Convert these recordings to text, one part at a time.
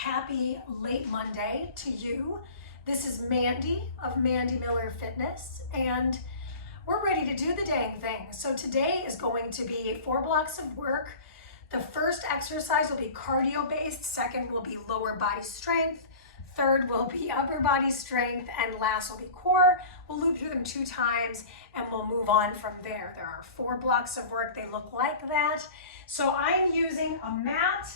happy late Monday to you. This is Mandy of Mandy Miller Fitness, and we're ready to do the dang thing. So today is going to be 4 blocks of work. The first exercise will be cardio based, second will be lower body strength, third will be upper body strength, and last will be core. We'll loop through them 2 times and we'll move on from there. There are 4 blocks of work. They look like that. So I'm using a mat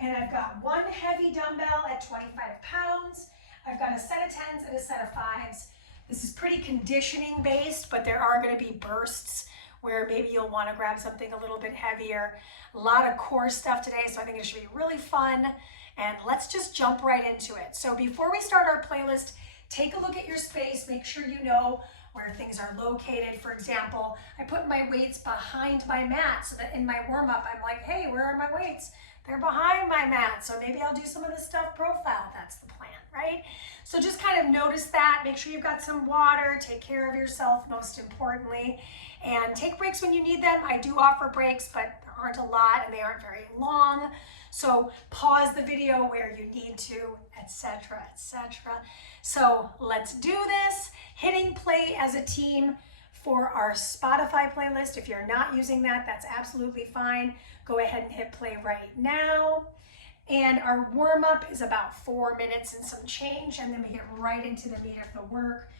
and I've got 1 heavy dumbbell at 25 pounds. I've got a set of 10s and a set of 5s. This is pretty conditioning based, but there are going to be bursts where maybe you'll want to grab something a little bit heavier. A lot of core stuff today, so I think it should be really fun. And let's just jump right into it. So before we start our playlist, take a look at your space. Make sure you know where things are located. For example, I put my weights behind my mat so that in my warm-up, I'm like, hey, where are my weights? They're behind my mat. So maybe I'll do some of this stuff profile. That's the plan, right? So just kind of notice that. Make sure you've got some water. Take care of yourself, most importantly. And take breaks when you need them. I do offer breaks, but there aren't a lot and they aren't very long. So pause the video where you need to, etc., etc. So let's do this. Hitting play as a team for our Spotify playlist. If you're not using that, that's absolutely fine. Go ahead and hit play right now. And our warm-up is about 4 minutes and some change, and then we get right into the meat of the work.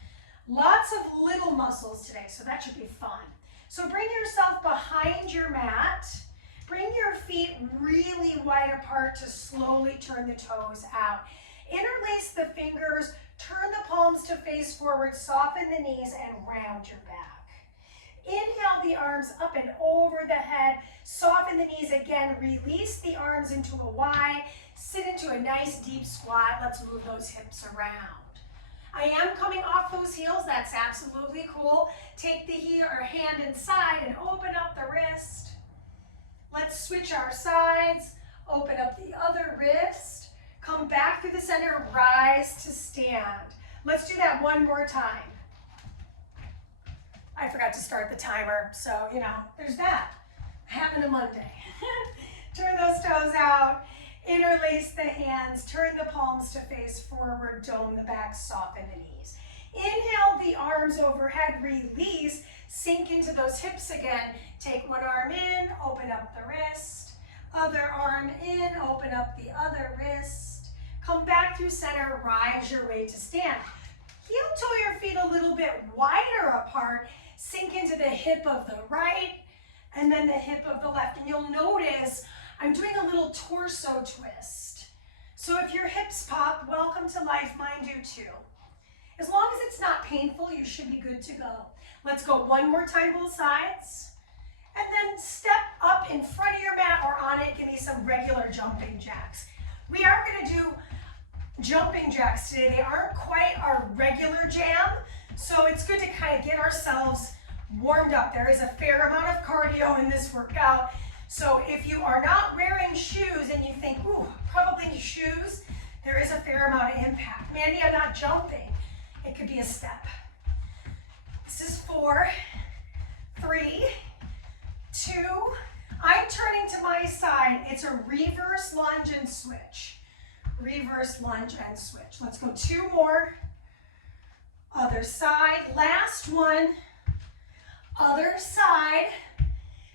Lots of little muscles today, so that should be fun. So bring yourself behind your mat. Bring your feet really wide apart to slowly turn the toes out. Interlace the fingers, turn the palms to face forward, soften the knees, and round your back. Inhale the arms up and over the head, soften the knees again, release the arms into a Y, sit into a nice deep squat. Let's move those hips around. I am coming off those heels, that's absolutely cool. Take the heel or hand inside and open up the wrist. Let's switch our sides, open up the other wrist, come back through the center, rise to stand. Let's do that one more time. I forgot to start the timer, so, there's that. Happened a Monday. Turn those toes out, interlace the hands, turn the palms to face forward, dome the back, soften the knees. Inhale the arms overhead, release, sink into those hips again. Take one arm in, open up the wrist. Other arm in, open up the other wrist. Come back through center, rise your way to stand. Heel toe your feet a little bit wider apart. Sink into the hip of the right and then the hip of the left. And you'll notice I'm doing a little torso twist. So if your hips pop, welcome to life, mine do too. As long as it's not painful, you should be good to go. Let's go one more time, both sides. And then step up in front of your mat or on it. Give me some regular jumping jacks. We are going to do jumping jacks today. They aren't quite our regular jam, so it's good to kind of get ourselves warmed up. There is a fair amount of cardio in this workout. So if you are not wearing shoes and you think, ooh, probably need shoes, there is a fair amount of impact. Mandy, I'm not jumping. It could be a step. This is 4, 3, 2. I'm turning to my side. It's a reverse lunge and switch. Reverse lunge and switch. Let's go 2 more. Other side. Last one. Other side.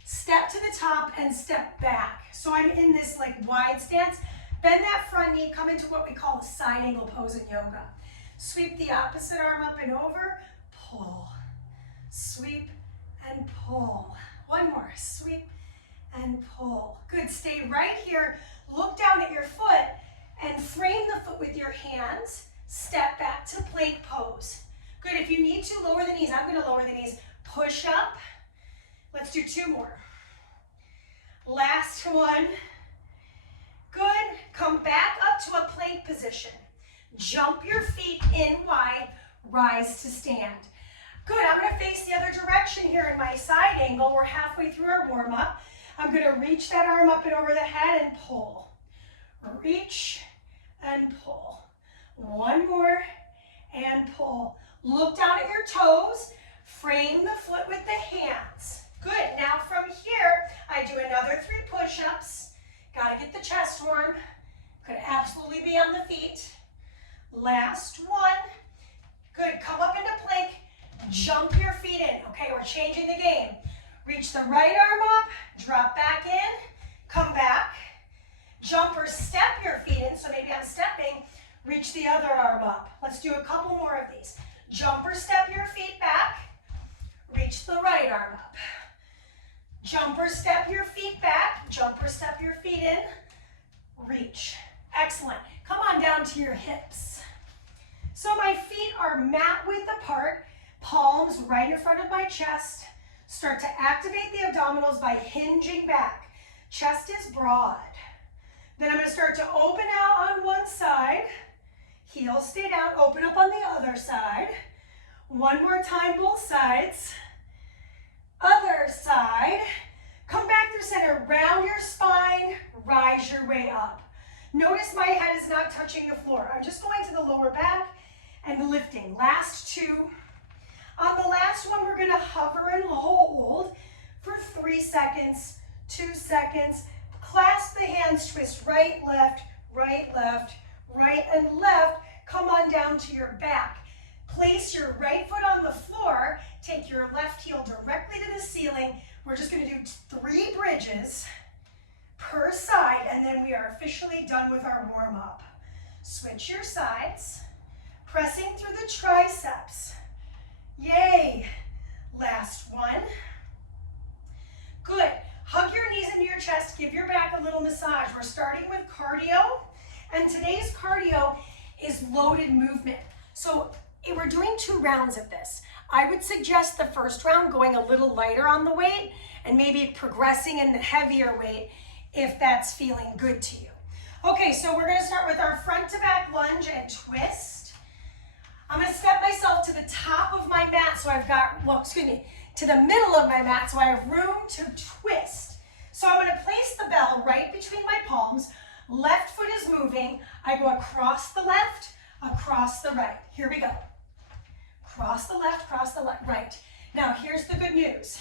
Step to the top and step back. So I'm in this like wide stance. Bend that front knee. Come into what we call a side angle pose in yoga. Sweep the opposite arm up and over. Pull. Sweep and pull. One more. Sweep and pull. Good. Stay right here. Look down at your foot and frame the foot with your hands. Step back to plank pose. Good. If you need to, lower the knees. I'm going to lower the knees. Push up. Let's do 2 more. Last one. Good. Come back up to a plank position. Jump your feet in wide. Rise to stand. Good. I'm going to face the other direction here in my side angle. We're halfway through our warm-up. I'm going to reach that arm up and over the head and pull. Reach and pull. One more and pull. Look down at your toes. Frame the foot with the hands. Good. Now from here, I do another 3 push-ups. Got to get the chest warm. Could absolutely be on the feet. Last one. Good, come up into plank, jump your feet in. Okay, we're changing the game. Reach the right arm up, drop back in, come back. Jump or step your feet in, so maybe I'm stepping, reach the other arm up. Let's do a couple more of these. Jump or step your feet back, reach the right arm up. Jump or step your feet back, jump or step your feet in, reach. Excellent. Come on down to your hips. So my feet are mat width apart, palms right in front of my chest. Start to activate the abdominals by hinging back. Chest is broad. Then I'm going to start to open out on one side. Heels stay down, open up on the other side. One more time, both sides. Other side. Come back through center, round your spine, rise your way up. Notice my head is not touching the floor. I'm just going to the lower back and lifting. Last two. On the last one, we're going to hover and hold for 3 seconds, 2 seconds. Clasp the hands, twist right, left, right, and left. Come on down to your back. Place your right foot on the floor. Take your left heel directly to the ceiling. We're just going to do 3 bridges per side, and then we are officially done with our warm-up. Switch your sides, pressing through the triceps. Yay! Last one. Good. Hug your knees into your chest, give your back a little massage. We're starting with cardio, and today's cardio is loaded movement. So we're doing 2 rounds of this. I would suggest the first round going a little lighter on the weight and maybe progressing in the heavier weight if that's feeling good to you. Okay, so we're gonna start with our front to back lunge and twist. I'm gonna step myself to the top of my mat so I've got, to the middle of my mat so I have room to twist. So I'm gonna place the bell right between my palms. Left foot is moving. I go across the left, across the right. Here we go. Cross the left, right. Now here's the good news.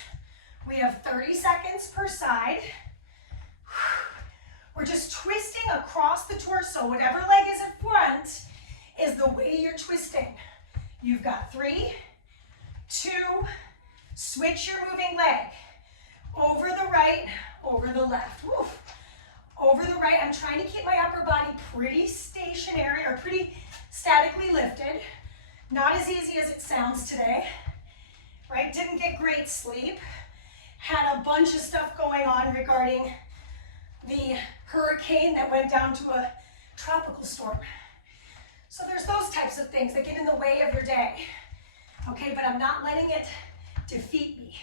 We have 30 seconds per side. We're just twisting across the torso. Whatever leg is in front is the way you're twisting. You've got 3, 2, switch your moving leg. Over the right, over the left. Woo. Over the right, I'm trying to keep my upper body pretty stationary or pretty statically lifted. Not as easy as it sounds today, right? Didn't get great sleep. Had a bunch of stuff going on regarding the hurricane that went down to a tropical storm. So there's those types of things that get in the way of your day. Okay, but I'm not letting it defeat me.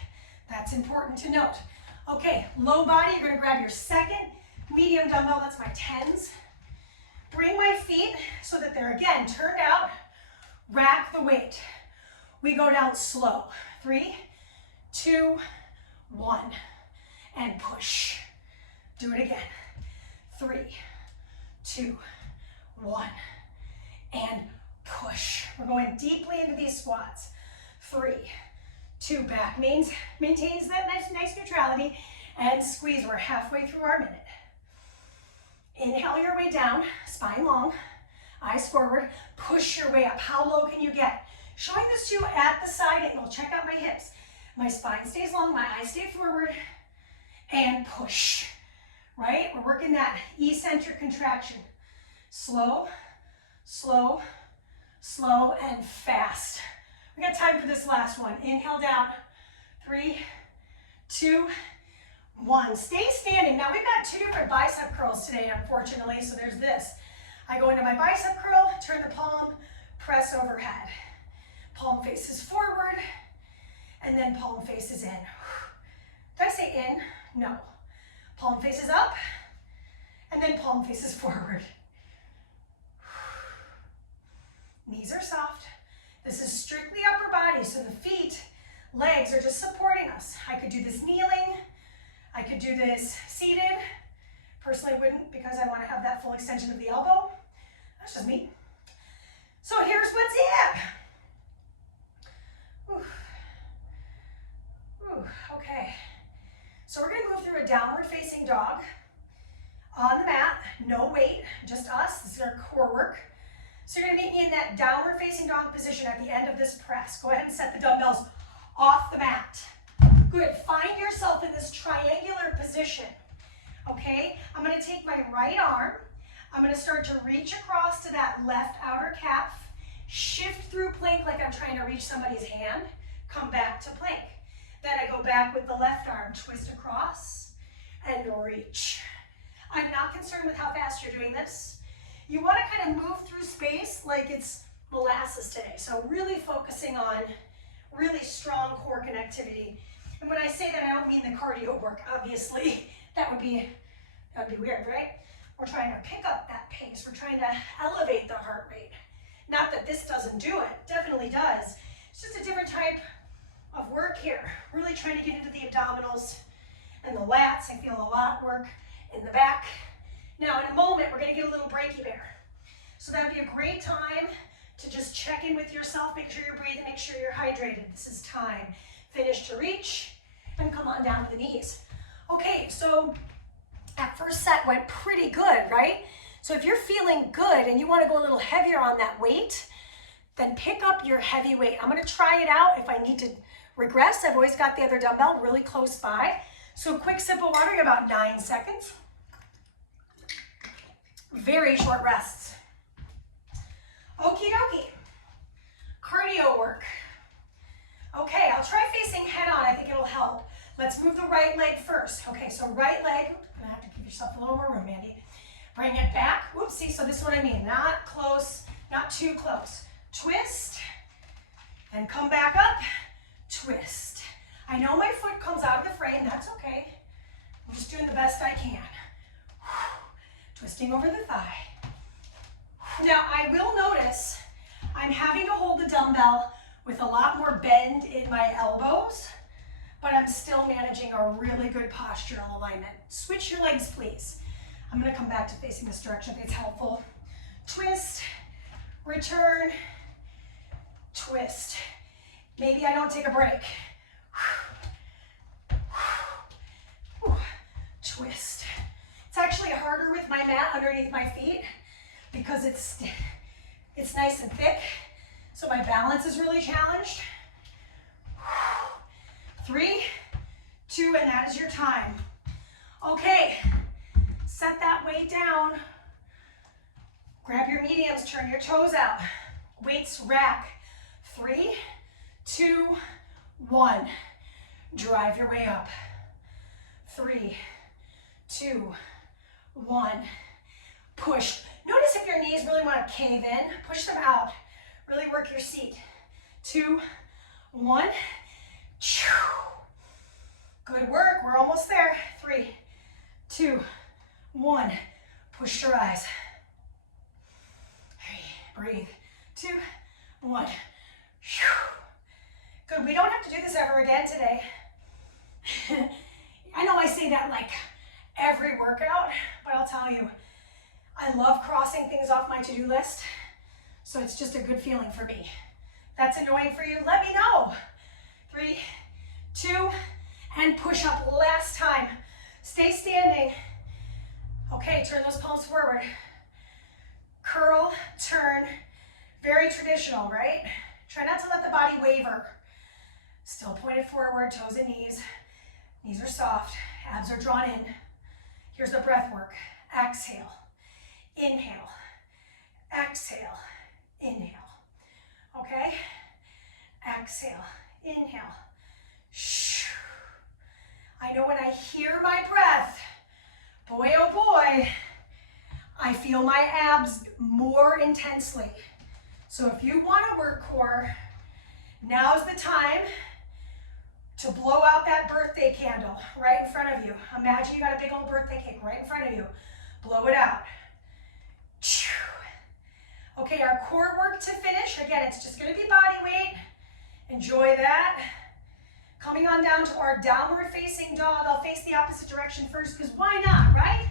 That's important to note. Okay, low body, you're gonna grab your second medium dumbbell, that's my 10s. Bring my feet so that they're, again, turned out. Rack the weight. We go down slow. 3, 2, 1, and push. Do it again. 3, 2, 1, and push. We're going deeply into these squats. 3, 2, back. Maintains that nice neutrality, and squeeze. We're halfway through our minute. Inhale your way down, spine long. Eyes forward, push your way up. How low can you get? Showing this to you at the side angle. Check out my hips. My spine stays long, my eyes stay forward, and push, right? We're working that eccentric contraction. Slow, slow, slow, and fast. We got time for this last one. Inhale down. 3, 2, 1. Stay standing. Now we've got 2 different bicep curls today, unfortunately, so there's this. I go into my bicep curl, turn the palm, press overhead. Palm faces forward, and then palm faces in. Did I say in? No. Palm faces up, and then palm faces forward. Knees are soft. This is strictly upper body, so the feet, legs are just supporting us. I could do this kneeling. I could do this seated. Personally wouldn't because I want to have that full extension of the elbow. That's just me. So here's what's in. Okay. So we're going to move through a downward facing dog. on the mat, no weight, just us. This is our core work. So you're gonna be in that downward facing dog position at the end of this press. Go ahead and set the dumbbells off the mat. Good, find yourself in this triangular position, okay? I'm gonna take my right arm, I'm gonna start to reach across to that left outer calf, shift through plank like I'm trying to reach somebody's hand, come back to plank. Then I go back with the left arm, twist across, and reach. I'm not concerned with how fast you're doing this. You want to kind of move through space like it's molasses today. So really focusing on really strong core connectivity. And when I say that, I don't mean the cardio work, obviously. That would be weird, right? We're trying to pick up that pace. We're trying to elevate the heart rate. Not that this doesn't do it, definitely does. It's just a different type of work here. Really trying to get into the abdominals and the lats. I feel a lot work in the back. Now in a moment, we're gonna get a little breaky bear. So that'd be a great time to just check in with yourself, make sure you're breathing, make sure you're hydrated. This is time. Finish to reach and come on down to the knees. Okay, so that first set went pretty good, right? So if you're feeling good and you wanna go a little heavier on that weight, then pick up your heavy weight. I'm gonna try it out. If I need to regress, I've always got the other dumbbell really close by. So quick sip of water, about 9 seconds. Very short rests. Okie dokie. Cardio work. Okay, I'll try facing head on. I think it'll help. Let's move the right leg first. Okay, so right leg. You're gonna have to give yourself a little more room, Andy. Bring it back. Oopsie, so this is what I mean. Not close, not too close. Twist, and come back up. Twist. I know my foot comes out of the frame. That's okay. I'm just doing the best I can. Twisting over the thigh. Now, I will notice I'm having to hold the dumbbell with a lot more bend in my elbows, but I'm still managing a really good postural alignment. Switch your legs, please. I'm gonna come back to facing this direction. I think it's helpful. Twist, return, twist. Maybe I don't take a break. Twist. It's actually harder with my mat underneath my feet because it's nice and thick, so my balance is really challenged. 3, 2, and that is your time. Okay, set that weight down. Grab your mediums, turn your toes out. Weights rack. 3, 2, 1. Drive your way up. 3, 2, 1. Push. Notice if your knees really want to cave in. Push them out. Really work your seat. 2, 1. Good work. We're almost there. 3, 2, 1. Push to rise. Breathe. 2, 1. Good. We don't have to do this ever again today. I know I say that like every workout, but I'll tell you, I love crossing things off my to-do list, so it's just a good feeling for me. If that's annoying for you, let me know. 3, 2, and push up. Last time. Stay standing. Okay, turn those palms forward. Curl, turn. Very traditional, right? Try not to let the body waver. Still pointed forward, toes and knees. Knees are soft, abs are drawn in. Here's the breath work. Exhale, inhale, exhale, inhale. Okay? Exhale, inhale. I know when I hear my breath, boy oh boy, I feel my abs more intensely. So if you want to work core, now's the time to blow out that birthday candle right in front of you. Imagine you got a big old birthday cake right in front of you. Blow it out. Okay, our core work to finish. Again, it's just going to be body weight. Enjoy that. Coming on down to our downward facing dog. I'll face the opposite direction first because why not, right?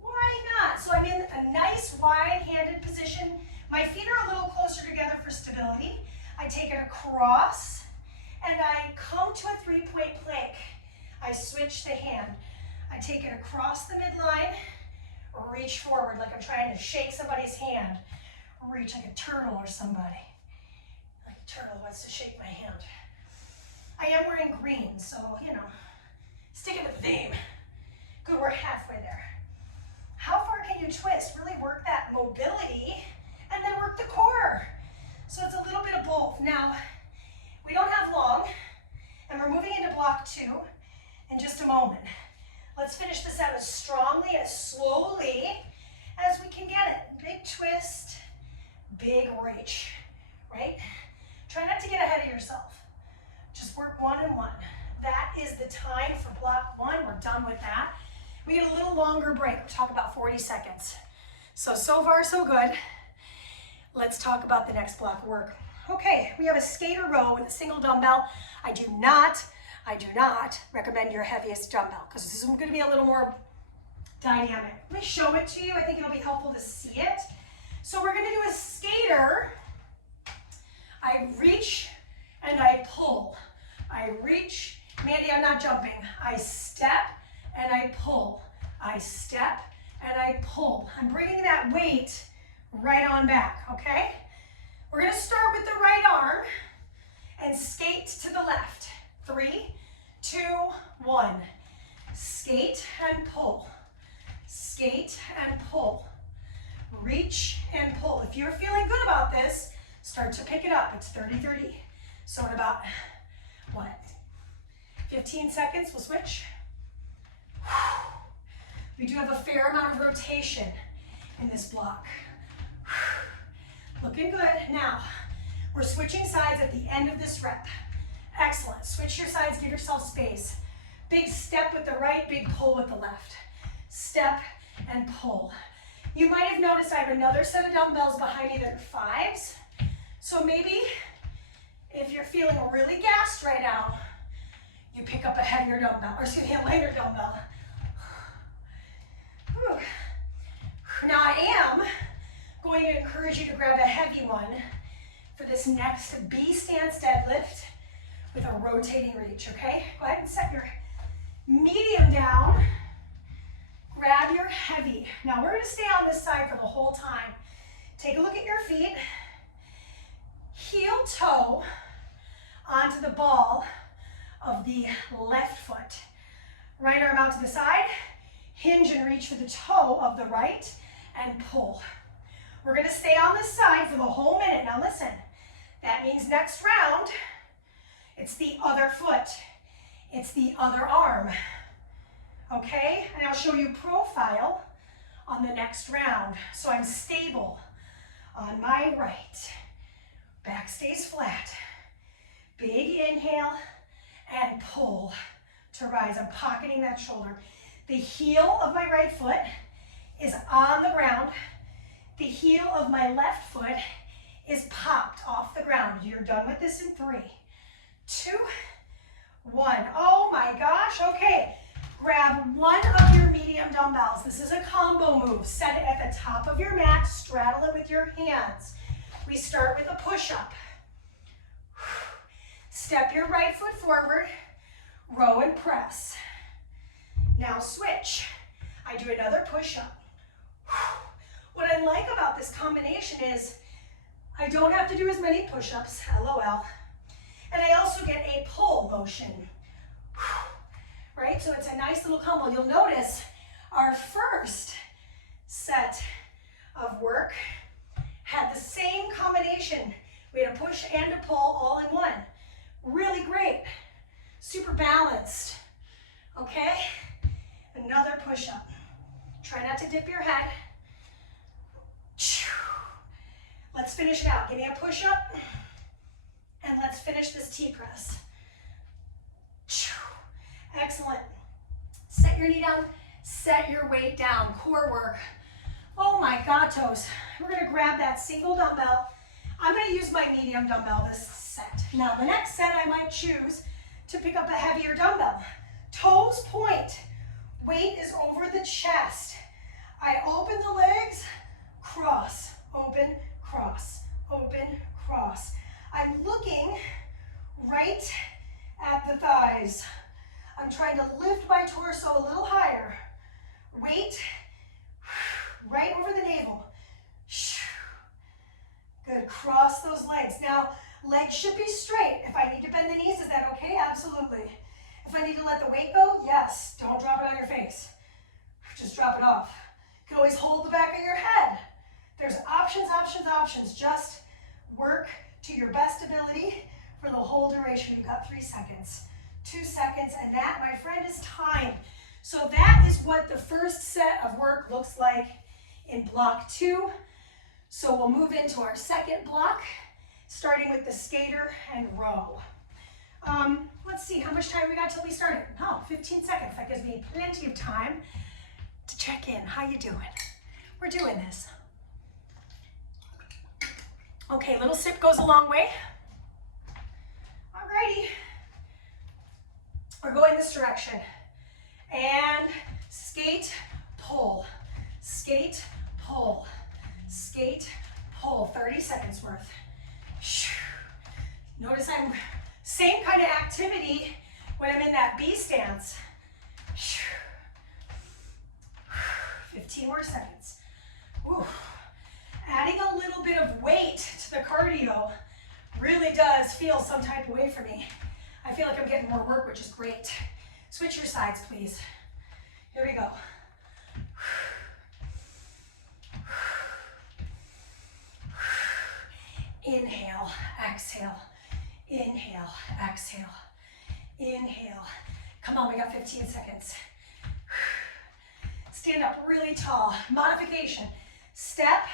Why not? So I'm in a nice wide-handed position. My feet are a little closer together for stability. I take it across and I come to a 3-point plank. I switch the hand. I take it across the midline reach forward like I'm trying to shake somebody's hand. Reach like a turtle or somebody. Like a turtle wants to shake my hand. I am wearing green, so, you know, sticking with the theme. Good, we're halfway there. How far can you twist? Really work that mobility and then work the core. So it's a little bit of both. Now, we don't have long, and we're moving into block 2 in just a moment. Let's finish this out as strongly, as slowly as we can get it. Big twist, big reach, right? Try not to get ahead of yourself. Just work 1 and 1. That is the time for block 1. We're done with that. We get a little longer break. We're talking about 40 seconds. So far, so good. Let's talk about the next block work. Okay, we have a skater row with a single dumbbell. I do not recommend your heaviest dumbbell because this is going to be a little more dynamic. Let me show it to you. I think it'll be helpful to see it. So we're going to do a skater. I reach and I pull. I reach. Mandy, I'm not jumping. I step and I pull. I step and I pull. I'm bringing that weight right on back, okay? We're going to start with the right arm and skate to the left. 3, 2, 1. Skate and pull. Skate and pull. Reach and pull. If you're feeling good about this, start to pick it up. It's 30-30. So in about, 15 seconds, we'll switch. We do have a fair amount of rotation in this block. Looking good. Now, we're switching sides at the end of this rep. Excellent. Switch your sides, give yourself space. Big step with the right, big pull with the left. Step and pull. You might have noticed I have another set of dumbbells behind me that are 5s. So maybe if you're feeling really gassed right now, you pick up a heavier dumbbell, or excuse me, a lighter dumbbell. Whew. Now I am going to encourage you to grab a heavy one for this next B stance deadlift with a rotating reach, okay? Go ahead and set your medium down. Grab your heavy. Now we're going to stay on this side for the whole time. Take a look at your feet. Heel toe onto the ball of the left foot. Right arm out to the side. Hinge and reach for the toe of the right and pull. We're going to stay on this side for the whole minute. Now listen, that means next round, it's the other foot. It's the other arm. Okay? And I'll show you profile on the next round. So I'm stable on my right. Back stays flat. Big inhale and pull to rise. I'm pocketing that shoulder. The heel of my right foot is on the ground. The heel of my left foot is popped off the ground. You're done with this in 3, 2, 1. Oh my gosh, okay. Grab one of your medium dumbbells. This is a combo move. Set it at the top of your mat, straddle it with your hands. We start with a push-up. Step your right foot forward, row and press. Now switch. I do another push-up. What I like about this combination is I don't have to do as many push-ups, LOL, and I also get a pull motion, right? So it's a nice little combo. You'll notice our first set of work had the same combination. We had a push and a pull all in one. Really great, super balanced, okay? Another push-up. Try not to dip your head. Let's finish it out. Give me a push-up, and let's finish this T-press. Excellent. Set your knee down, set your weight down, core work. Oh my gatos. We're gonna grab that single dumbbell. I'm gonna use my medium dumbbell this set. Now the next set I might choose to pick up a heavier dumbbell. Toes point. Weight is over the chest. I open the legs, cross, open, cross, open, cross. I'm looking right at the thighs. I'm trying to lift my torso a little higher. Weight Legs should be straight. If I need to bend the knees, is that okay? Absolutely. If I need to let the weight go, yes. Don't drop it on your face. Just drop it off. You can always hold the back of your head. There's options, options, options. Just work to your best ability for the whole duration. You've got 3 seconds, 2 seconds, and that, my friend, is time. So that is what the first set of work looks like in block 2. So we'll move into our second block, starting with the skater and row. Let's see, how much time we got till we started? Oh, 15 seconds. That gives me plenty of time to check in. How you doing? We're doing this. Okay, little sip goes a long way. Alrighty. We're going this direction. And skate, pull. Skate, pull. Skate, pull. 30 seconds worth. Notice I'm same kind of activity when I'm in that B stance. 15 more seconds. Ooh. Adding a little bit of weight to the cardio really does feel some type of way for me. I feel like I'm getting more work, which is great. Switch your sides, please. Here we go. Inhale, exhale, inhale, exhale, inhale. Come on, we got 15 seconds. Stand up really tall. Modification. Step,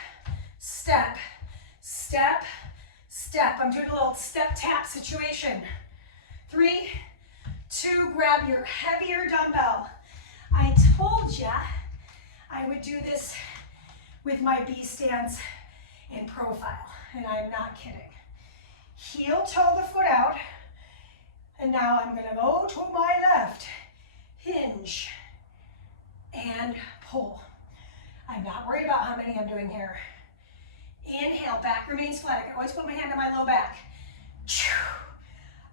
step, step, step. I'm doing a little step tap situation. 3, 2, grab your heavier dumbbell. I told ya I would do this with my B stance in profile, and I'm not kidding. Heel toe the foot out, and now I'm gonna go to my left. Hinge and pull. I'm not worried about how many I'm doing here. Inhale, back remains flat. I can always put my hand on my low back.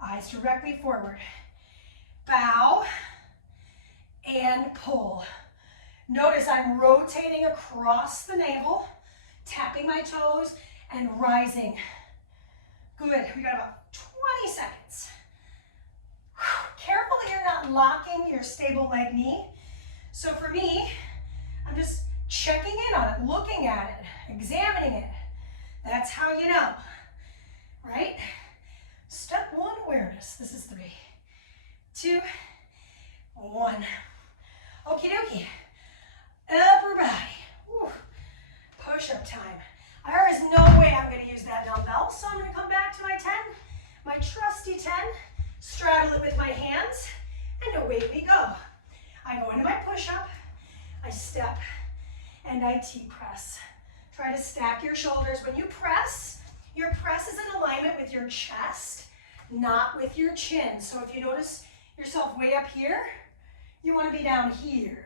Eyes directly forward. Bow and pull. Notice I'm rotating across the navel, tapping my toes, and rising. Good, we got about 20 seconds. Careful that you're not locking your stable leg knee. So for me, I'm just checking in on it, looking at it, examining it. That's how you know, right? Step 1, awareness. This is 3, 2, 1. Okie dokie. Upper body. Whew. Push-up time. There is no way I'm going to use that dumbbell, so I'm going to come back to my 10, my trusty 10, straddle it with my hands, and away we go. I go into my push-up, I step, and I T-press. Try to stack your shoulders. When you press, your press is in alignment with your chest, not with your chin. So if you notice yourself way up here, you want to be down here,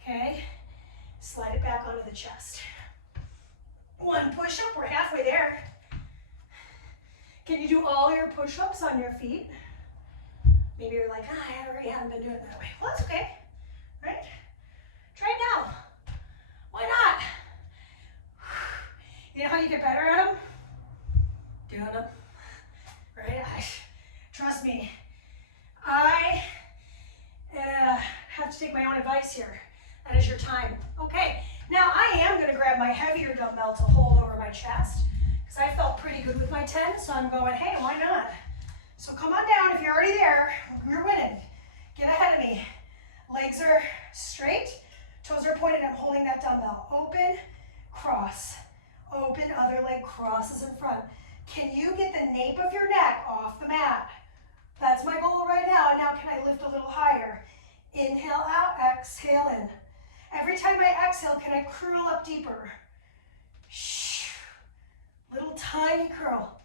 okay? Slide it back onto the chest. 1 push-up, we're halfway there. Can you do all your push-ups on your feet? Maybe you're like, I already haven't been doing it that way. Well, that's okay, right? Try it now. Why not? You know how you get better at them? Doing them, right? Trust me, I have to take my own advice here. That is your time. Okay, now I am going to grab my heavier dumbbell to hold over my chest because I felt pretty good with my 10, so I'm going, hey, why not? So come on down. If you're already there, you're winning. Get ahead of me. Legs are straight, toes are pointed. I'm holding that dumbbell. Open, cross. Open, other leg crosses in front. Can you get the nape of your neck off the mat? That's my goal right now. And now can I lift a little higher? Inhale out, exhale in. Every time I exhale, can I curl up deeper? Shh. Little tiny curl.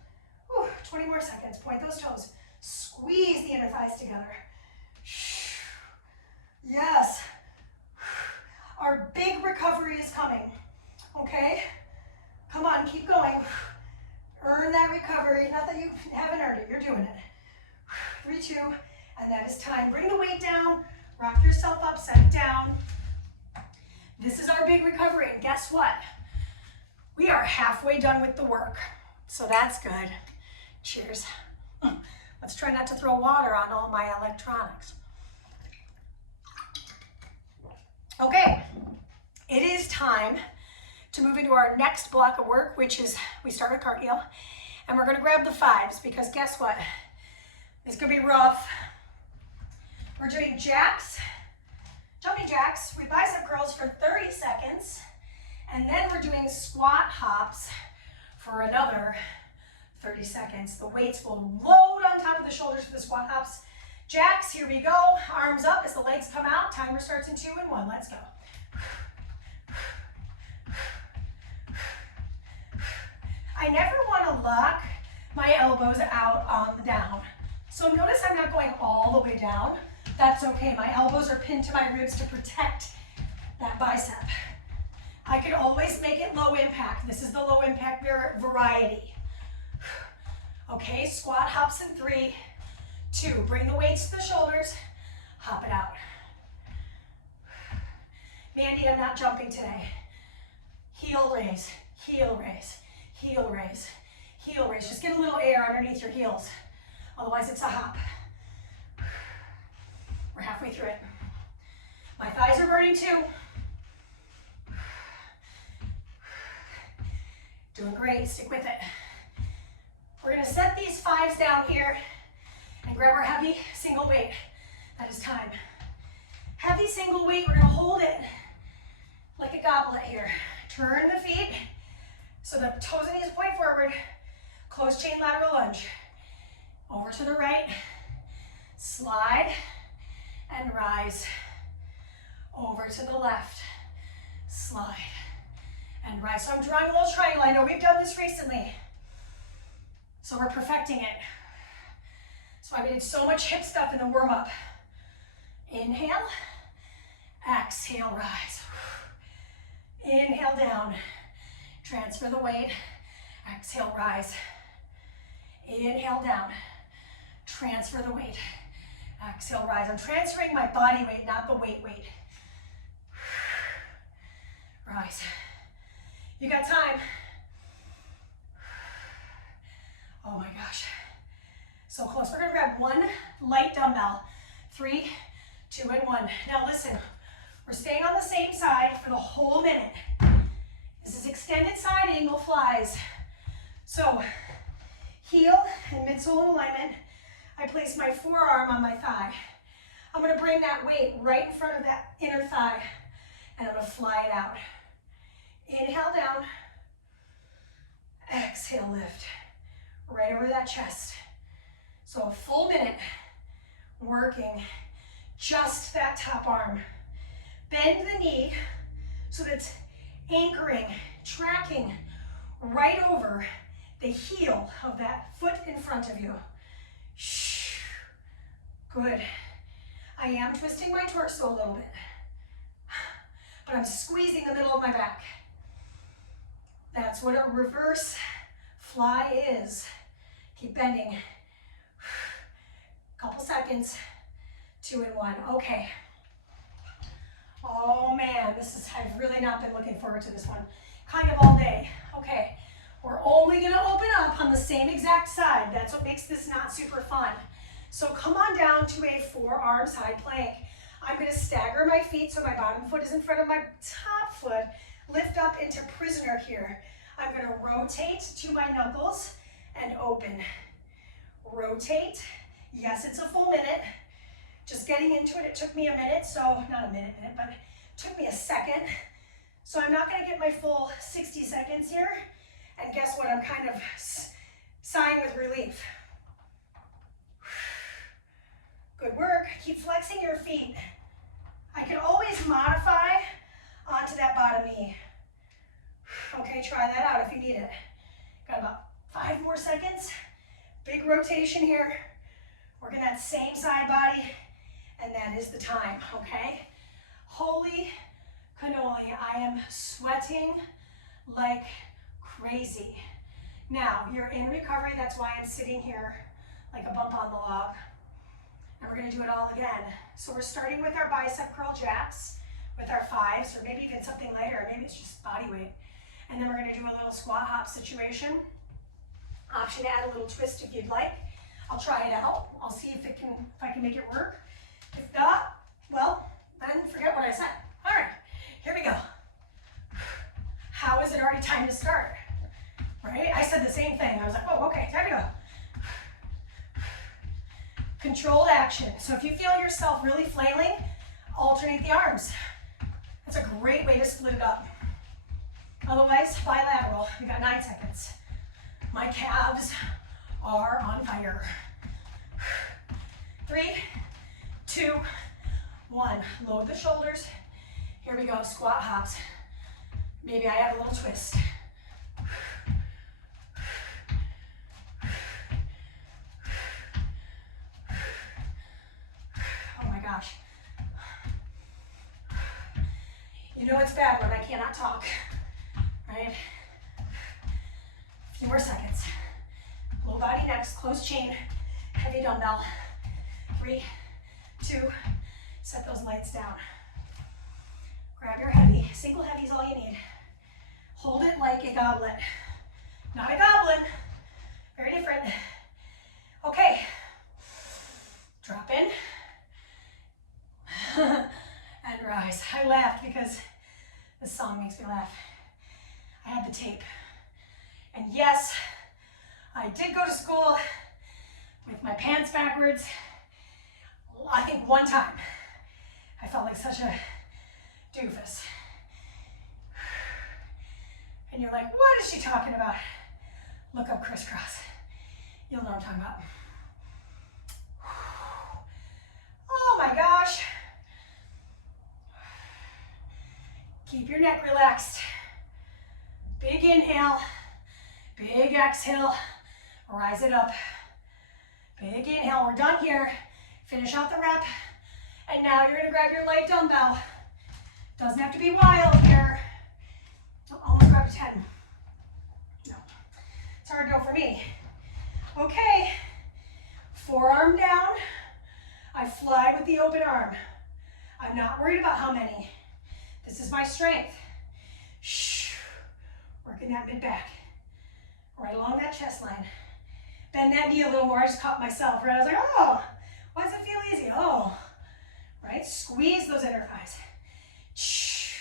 Whew, 20 more seconds. Point those toes. Squeeze the inner thighs together. Shh. Yes. Our big recovery is coming. Okay? Come on, keep going. Earn that recovery. Not that you haven't earned it. You're doing it. 3, 2, and that is time. Bring the weight down. Rock yourself up. Set it down. This is our big recovery. And guess what? We are halfway done with the work. So that's good. Cheers. Let's try not to throw water on all my electronics. Okay, it is time to move into our next block of work, which is we start with cartwheel, and we're gonna grab the 5s because guess what? It's gonna be rough. We're doing jacks, jumping jacks, with bicep curls for 30 seconds, and then we're doing squat hops for another 30 seconds. The weights will load on top of the shoulders for the squat hops. Jacks, here we go. Arms up as the legs come out. Timer starts in 2 and 1. Let's go. I never want to lock my elbows out on the down. So notice I'm not going all the way down. That's okay. My elbows are pinned to my ribs to protect that bicep. I can always make it low impact. This is the low impact variety. Okay, squat hops in 3, 2. Bring the weights to the shoulders, hop it out. Mandy, I'm not jumping today. Heel raise, heel raise, heel raise, heel raise. Just get a little air underneath your heels. Otherwise it's a hop. We're halfway through it. My thighs are burning too. Doing great, stick with it. We're gonna set these 5s down here and grab our heavy single weight. That is time. Heavy single weight, we're gonna hold it like a goblet here. Turn the feet so the toes and knees point forward. Close chain lateral lunge. Over to the right, slide and rise. Over to the left, slide and rise. So I'm drawing a little triangle. I know we've done this recently. So we're perfecting it. So I did so much hip stuff in the warm-up. Inhale, exhale, rise. Inhale down, transfer the weight, exhale, rise. Inhale down, transfer the weight, exhale, rise. I'm transferring my body weight, not the weight. Rise. You got time. Oh my gosh, so close. We're gonna grab 1 light dumbbell, 3, 2, and 1. Now listen, we're staying on the same side for the whole minute. This is extended side angle flies. So heel and midsole in alignment. I place my forearm on my thigh. I'm gonna bring that weight right in front of that inner thigh and I'm gonna fly it out. Inhale down, exhale, lift. Right over that chest. So a full minute working just that top arm. Bend the knee so that it's anchoring, tracking right over the heel of that foot in front of you. Shh. Good. I am twisting my torso a little bit, but I'm squeezing the middle of my back. That's what a reverse fly is. Keep bending. Couple seconds. 2 and 1. Okay. Oh man, I've really not been looking forward to this one. Kind of all day. Okay. We're only gonna open up on the same exact side. That's what makes this not super fun. So come on down to a forearm side plank. I'm gonna stagger my feet so my bottom foot is in front of my top foot. Lift up into prisoner here. I'm gonna rotate to my knuckles and open. Rotate. Yes, it's a full minute. Just getting into it, it took me a minute, so not a minute, but it took me a second. So I'm not gonna get my full 60 seconds here. And guess what? I'm kind of sighing with relief. Good work. Keep flexing your feet. I can always modify onto that bottom knee. Okay, try that out if you need it. Got about 5 more seconds. Big rotation here. Working that same side body, and that is the time, okay? Holy cannoli, I am sweating like crazy. Now, you're in recovery, that's why I'm sitting here like a bump on the log. And we're gonna do it all again. So we're starting with our bicep curl jacks with our 5s, or maybe even something lighter, maybe it's just body weight. And then we're gonna do a little squat hop situation. Option to add a little twist if you'd like. I'll try it out. I'll see if I can make it work. If not, well, then forget what I said. All right, here we go. How is it already time to start? Right? I said the same thing. I was like, oh, okay, time to go. Controlled action. So if you feel yourself really flailing, alternate the arms. That's a great way to split it up. Otherwise, bilateral. We got 9 seconds. My calves are on fire. 3, 2, 1. Load the shoulders. Here we go, squat hops. Maybe I add a little twist. Oh my gosh. You know it's bad when I cannot talk, right? A few more seconds. Low body next, close chain, heavy dumbbell. 3, 2, set those lights down. Grab your heavy, single heavy is all you need. Hold it like a goblet. Not a goblin, very different. Okay, drop in. And rise. I laughed because this song makes me laugh. I had the tape. And yes, I did go to school with my pants backwards. I think one time. I felt like such a doofus. And you're like, what is she talking about? Look up crisscross. You'll know what I'm talking about. Oh my gosh. Keep your neck relaxed. Big inhale, big exhale, rise it up. Big inhale, we're done here. Finish out the rep. And now you're gonna grab your light dumbbell. Doesn't have to be wild here. Almost grabbed a 10. No, it's hard to go for me. Okay, forearm down. I fly with the open arm. I'm not worried about how many. This is my strength. Shh. Working that mid back. Right along that chest line. Bend that knee a little more. I just caught myself, right? I was like, oh, why does it feel easy? Oh, right? Squeeze those inner thighs. Shh.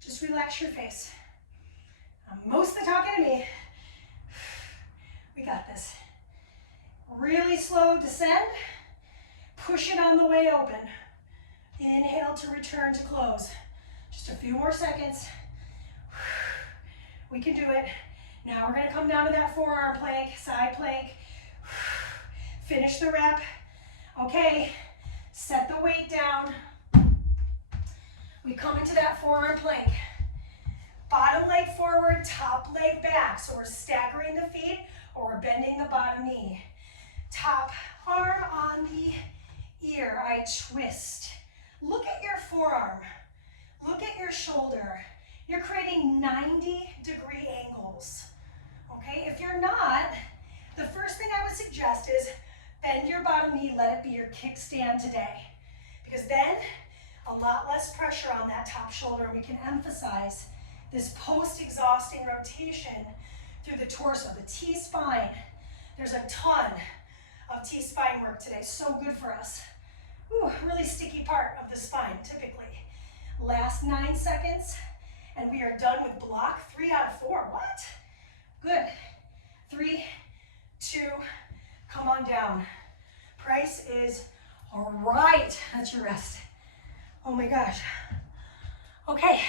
Just relax your face. Most of the talking to me. We got this. Really slow descend. Push it on the way open. Inhale to return to close. Just a few more seconds. We can do it. Now we're going to come down to that forearm plank, side plank. Finish the rep. Okay, set the weight down. We come into that forearm plank. Bottom leg forward, top leg back. So we're staggering the feet or we're bending the bottom knee. Top arm on the ear, I twist. Look at your forearm. Look at your shoulder. You're creating 90-degree angles. Okay, if you're not, the first thing I would suggest is bend your bottom knee, let it be your kickstand today. Because then, a lot less pressure on that top shoulder, and we can emphasize this post-exhausting rotation through the torso, the T-spine. There's a ton of T-spine work today, so good for us. Ooh, really sticky part of the spine, typically. Last 9 seconds, and we are done with block 3 out of 4. What? Good. 3, 2, come on down. Price is all right. That's your rest. Oh my gosh. Okay,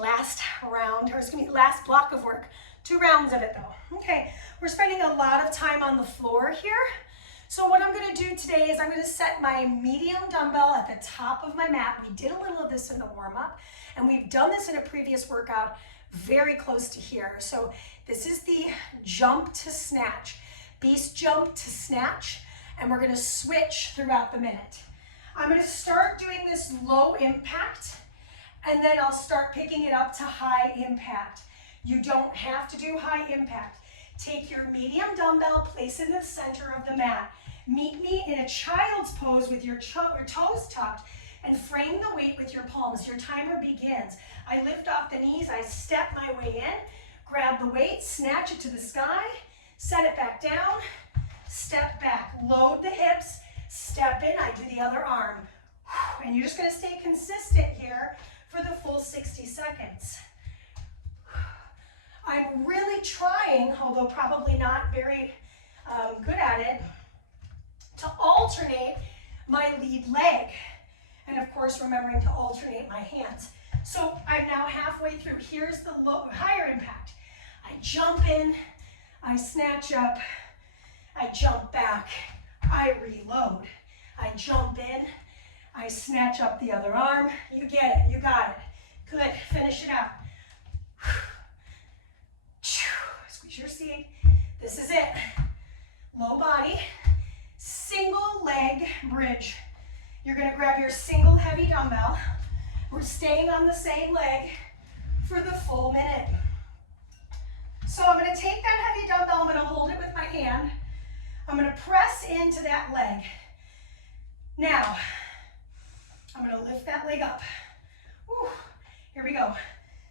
last round, or it's gonna be last block of work. 2 rounds of it though. Okay, we're spending a lot of time on the floor here. So what I'm gonna do today is I'm gonna set my medium dumbbell at the top of my mat. We did a little of this in the warm-up, and we've done this in a previous workout very close to here. So this is the jump to snatch, beast jump to snatch, and we're gonna switch throughout the minute. I'm gonna start doing this low impact, and then I'll start picking it up to high impact. You don't have to do high impact. Take your medium dumbbell, place it in the center of the mat. Meet me in a child's pose with your toes tucked and frame the weight with your palms. Your timer begins. I lift off the knees, I step my way in, grab the weight, snatch it to the sky, set it back down, step back, load the hips, step in, I do the other arm. And you're just gonna stay consistent here for the full 60 seconds. I'm really trying, although probably not very good at it, to alternate my lead leg. And of course, remembering to alternate my hands. So I'm now halfway through. Here's the higher impact. I jump in, I snatch up, I jump back, I reload. I jump in, I snatch up the other arm. You get it, you got it. Good, finish it out. Squeeze your seat. This is it. Low body, single leg bridge. You're gonna grab your single heavy dumbbell. We're staying on the same leg for the full minute. So I'm gonna take that heavy dumbbell, I'm gonna hold it with my hand. I'm gonna press into that leg. Now, I'm gonna lift that leg up. Whew. Here we go.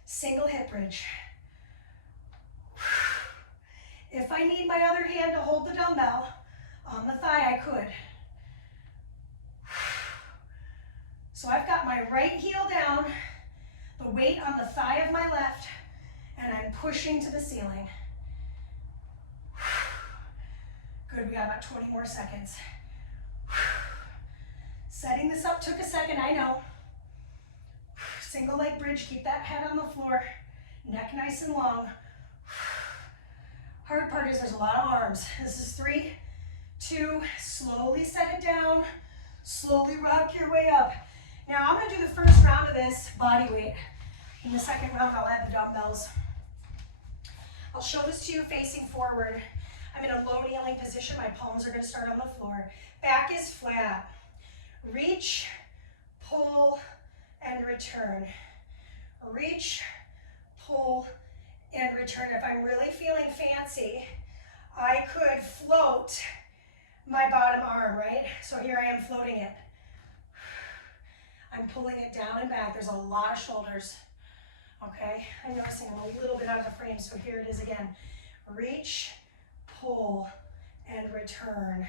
Single hip bridge. If I need my other hand to hold the dumbbell on the thigh, I could. So I've got my right heel down, the weight on the thigh of my left, and I'm pushing to the ceiling. Good, we got about 20 more seconds. Setting this up took a second, I know. Single leg bridge, keep that head on the floor, neck nice and long. Hard part is there's a lot of arms. This is 3, 2, slowly set it down, slowly rock your way up. Now I'm gonna do the first round of this body weight. In the second round, I'll add the dumbbells. I'll show this to you facing forward. I'm in a low kneeling position. My palms are gonna start on the floor. Back is flat. Reach, pull, and return. Reach, pull, and return. If I'm really feeling fancy, I could float my bottom arm, right? So here I am floating it. I'm pulling it down and back. There's a lot of shoulders, okay? I'm noticing I'm a little bit out of the frame, so here it is again. Reach, pull, and return.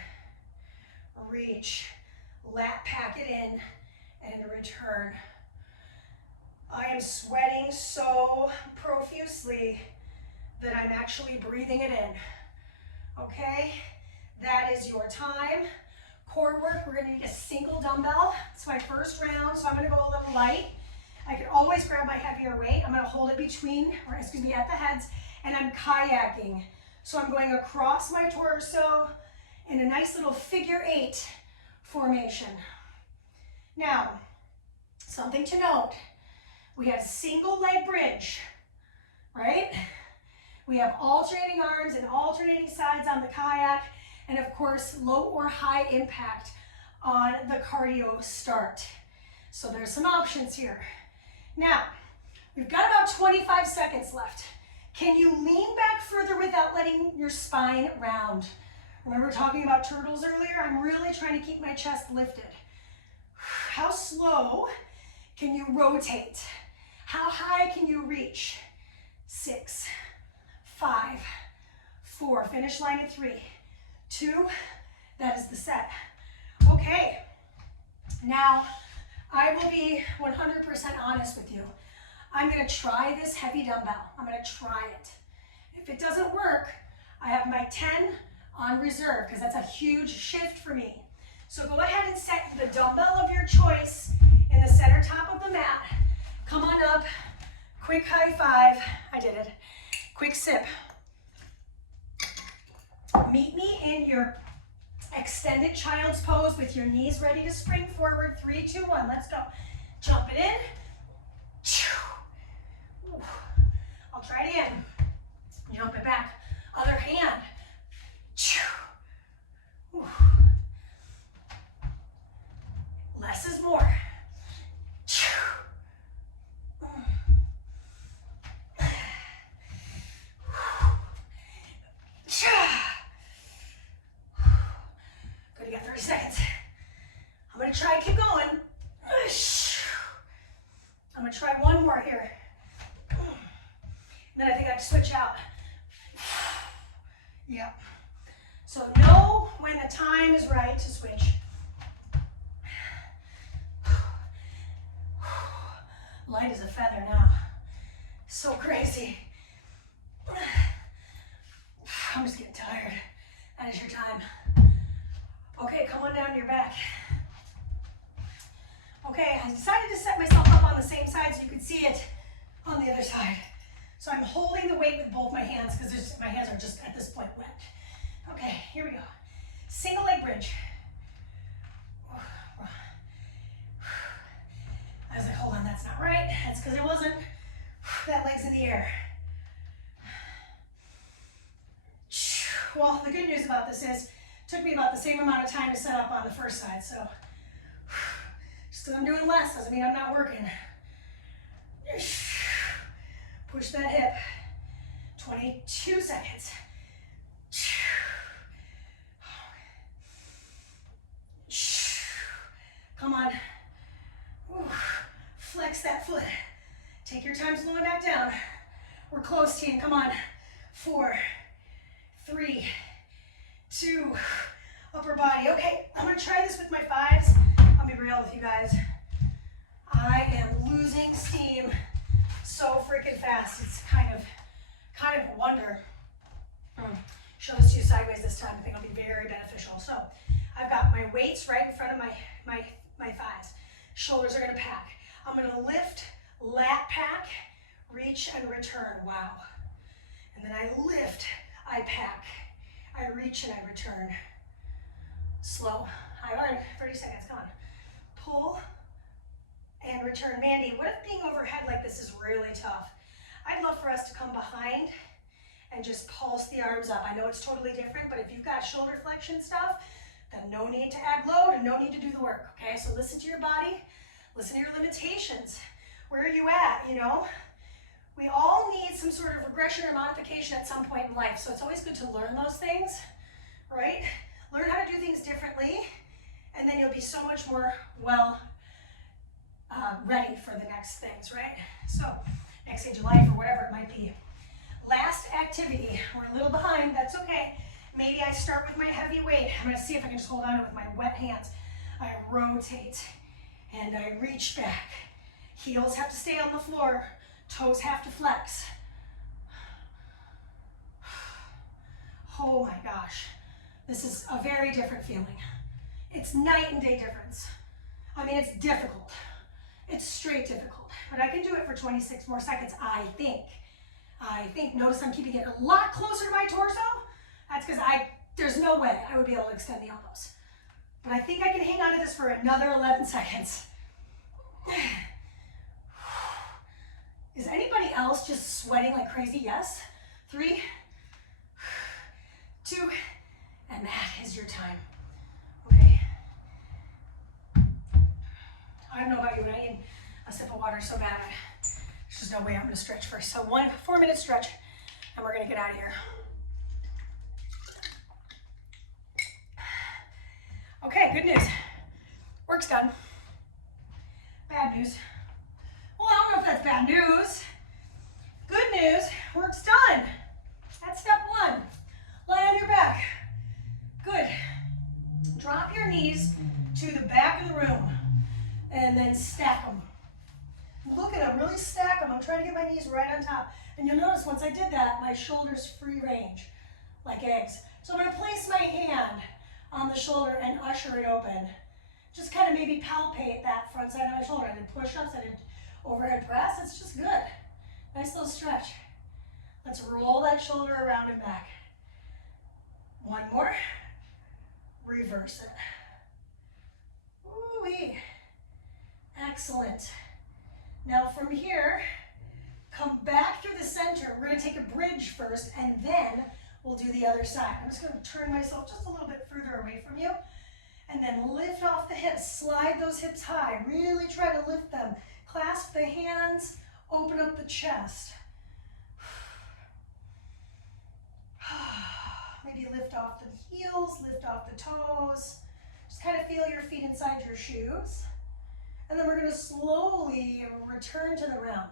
Reach, lat pack it in, and return. I am sweating so profusely that I'm actually breathing it in, okay? That is your time. Core work, we're gonna need a single dumbbell. It's my first round, so I'm gonna go a little light. I can always grab my heavier weight. I'm gonna hold it between, or excuse me, at the heads, and I'm kayaking. So I'm going across my torso in a nice little figure 8 formation. Now, something to note. We have single leg bridge, right? We have alternating arms and alternating sides on the kayak, and of course, low or high impact on the cardio start. So there's some options here. Now, we've got about 25 seconds left. Can you lean back further without letting your spine round? Remember talking about turtles earlier? I'm really trying to keep my chest lifted. How slow can you rotate? How high can you reach? 6, 5, 4, finish line at 3, 2, that is the set. Okay, now I will be 100% honest with you. I'm gonna try this heavy dumbbell. I'm gonna try it. If it doesn't work, I have my 10 on reserve because that's a huge shift for me. So go ahead and set the dumbbell of your choice in the center top of the mat. Come on up, quick high five. I did it. Quick sip. Meet me in your extended child's pose with your knees ready to spring forward. 3, 2, 1, let's go. Jump it in. I'll try it again. Jump it back. Other hand. Less is more. Good, you got 30 seconds. I'm gonna try, keep going. gonna try one more here. And then I think I have to switch out. Yep. So know when the time is right to switch. Light as a feather now. So crazy. I'm just getting tired. That is your time. Okay, come on down to your back. Okay, I decided to set myself up on the same side so you could see it on the other side. So I'm holding the weight with both my hands because my hands are just at this point wet. Okay, here we go. Single leg bridge. I was like, hold on, that's not right. That's because it wasn't. That leg's in the air. Well, the good news about this is it took me about the same amount of time to set up on the first side. So just because I'm doing less doesn't mean I'm not working. Push that hip. 22 seconds. Come on. Flex that foot. Take your time slowing back down. We're close, team. Come on. 4, 3, 2, upper body. Okay, I'm gonna try this with my fives. I'll be real with you guys. I am losing steam so freaking fast. It's kind of a wonder. Show this to you sideways this time. I think it'll be very beneficial. So I've got my weights right in front of my thighs. Shoulders are gonna pack. I'm gonna lift, lat pack, reach and return. Wow. And then I lift, I pack, I reach and I return. Slow. I learned 30 seconds. Come on. Pull and return. Mandy, what if being overhead like this is really tough? I'd love for us to come behind and just pulse the arms up. I know it's totally different, but if you've got shoulder flexion stuff, then no need to add load and no need to do the work, okay? So listen to your body, listen to your limitations. Where are you at, you know? We all need some sort of regression or modification at some point in life, so it's always good to learn those things, right? Learn how to do things differently, and then you'll be so much more ready for the next things, right? So, next stage of life or whatever it might be. Last activity, we're a little behind, that's okay. Maybe I start with my heavy weight. I'm gonna see if I can just hold on to it with my wet hands. I rotate and I reach back. Heels have to stay on the floor. Toes have to flex. Oh my gosh. This is a very different feeling. It's night and day difference. I mean, it's difficult. It's straight difficult, but I can do it for 26 more seconds, I think. Notice I'm keeping it a lot closer to my torso. That's because there's no way I would be able to extend the elbows. But I think I can hang on to this for another 11 seconds. Is anybody else just sweating like crazy? Yes. 3, 2, and that is your time. Okay. I don't know about you, but I need a sip of water so bad. There's just no way I'm gonna stretch first. So 1 4-minute stretch, and we're gonna get out of here. Okay, good news. Work's done. Bad news. Well, I don't know if that's bad news. Good news, work's done. That's step 1. Lie on your back. Good. Drop your knees to the back of the room and then stack them. Look at them, really stack them. I'm trying to get my knees right on top. And you'll notice once I did that, my shoulders free range, like eggs. So I'm gonna place my hand on the shoulder and usher it open. Just kind of maybe palpate that front side of my shoulder. I did push-ups, I did overhead press. It's just good. Nice little stretch. Let's roll that shoulder around and back. 1 more. Reverse it. Ooh-wee. Excellent. Now from here, come back through the center. We're gonna take a bridge first and then we'll do the other side. I'm just gonna turn myself just a little bit further away from you and then lift off the hips. Slide those hips high. Really try to lift them. Clasp the hands, open up the chest. Maybe lift off the heels, lift off the toes. Just kind of feel your feet inside your shoes. And then we're gonna slowly return to the round.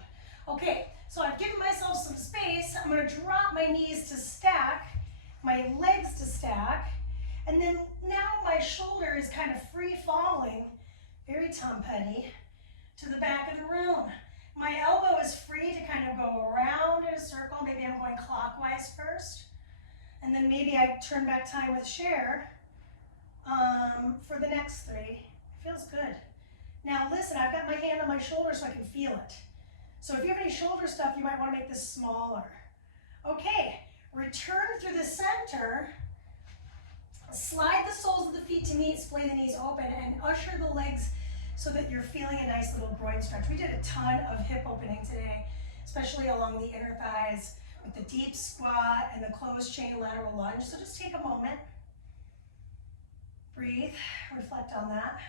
Okay, so I've given myself some space. I'm gonna drop my knees to stack, my legs to stack, and then now my shoulder is kind of free falling, very Tom Petty, to the back of the room. My elbow is free to kind of go around in a circle. Maybe I'm going clockwise first. And then maybe I turn back time with Cher for the next 3. It feels good. Now listen, I've got my hand on my shoulder so I can feel it. So if you have any shoulder stuff, you might want to make this smaller. Okay, return through the center. Slide the soles of the feet to meet, splay the knees open, and usher the legs so that you're feeling a nice little groin stretch. We did a ton of hip opening today, especially along the inner thighs with the deep squat and the closed chain lateral lunge. So just take a moment, breathe, reflect on that.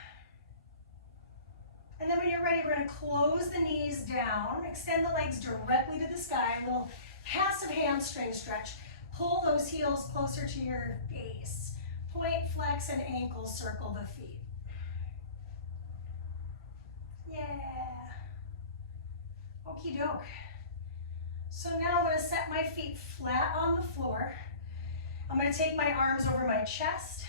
And then when you're ready, we're going to close the knees down, extend the legs directly to the sky, a little passive hamstring stretch. Pull those heels closer to your face. Point, flex, and ankle circle the feet. Yeah. Okie doke. So now I'm going to set my feet flat on the floor. I'm going to take my arms over my chest,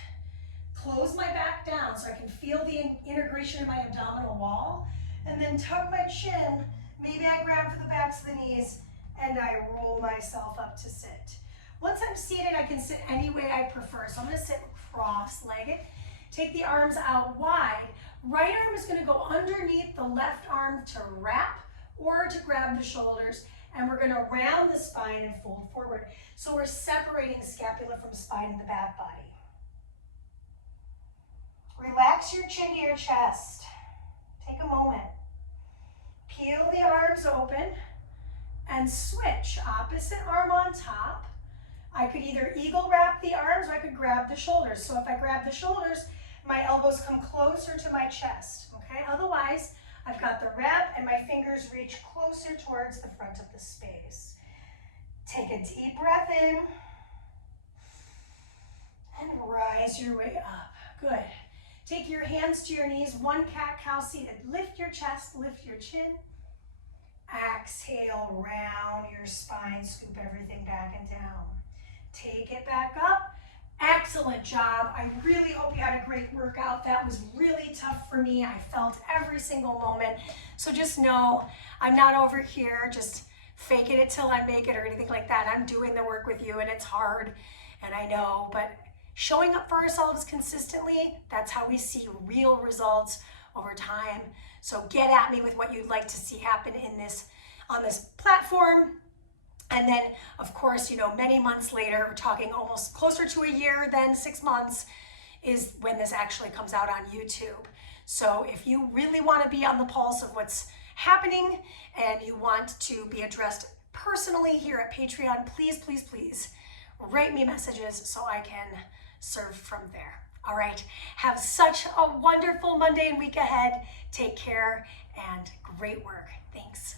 close my back down so I can feel the integration in my abdominal wall, and then tuck my chin. Maybe I grab for the backs of the knees and I roll myself up to sit. Once I'm seated, I can sit any way I prefer. So I'm going to sit cross-legged. Take the arms out wide. Right arm is going to go underneath the left arm to wrap or to grab the shoulders. And we're going to round the spine and fold forward. So we're separating scapula from spine and the back body. Relax your chin to your chest. Take a moment. Peel the arms open and switch. Opposite arm on top. I could either eagle wrap the arms or I could grab the shoulders. So if I grab the shoulders, my elbows come closer to my chest, okay? Otherwise, I've got the wrap and my fingers reach closer towards the front of the space. Take a deep breath in and rise your way up. Good. Take your hands to your knees, one cat-cow seated. Lift your chest, lift your chin. Exhale, round your spine, scoop everything back and down. Take it back up. Excellent job. I really hope you had a great workout. That was really tough for me. I felt every single moment. So just know I'm not over here just faking it till I make it or anything like that. I'm doing the work with you and it's hard and I know, but showing up for ourselves consistently, that's how we see real results over time. So get at me with what you'd like to see happen on this platform. And then, of course, many months later, we're talking almost closer to a year than 6 months, is when this actually comes out on YouTube. So if you really want to be on the pulse of what's happening and you want to be addressed personally here at Patreon, please, please, please write me messages so I can serve from there. All right, have such a wonderful Monday and week ahead. Take care and great work. Thanks.